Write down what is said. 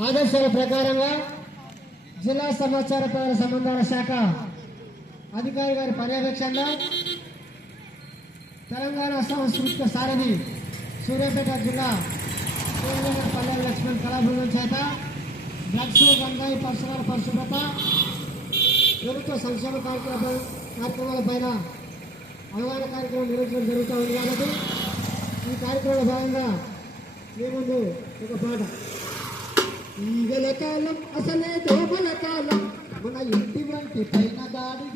ఆదేశాల ప్రకారంగా జిల్లా సమాచార ప్రజల సంబంధాల శాఖ అధికారి గారి పర్యవేక్షణలో తెలంగాణ సాంస్కృతిక సారథి సూర్యాపేట జిల్లా పల్లెల లక్ష్మణ్ కళాబృందం చేత డ్రగ్స్ గంజాయి పరిసరాల పరిశుభ్రత ప్రభుత్వ సంక్షేమ కార్యక్రమాలపైన అవగాహన కార్యక్రమం నిర్వహించడం జరుగుతూ ఉంది కాబట్టి ఈ కార్యక్రమంలో భాగంగా మీ ముందు ఒక పాట. ఈగల కాలం అసలే దోమల కాలం మన ఇంటి వంటి పైన దాడి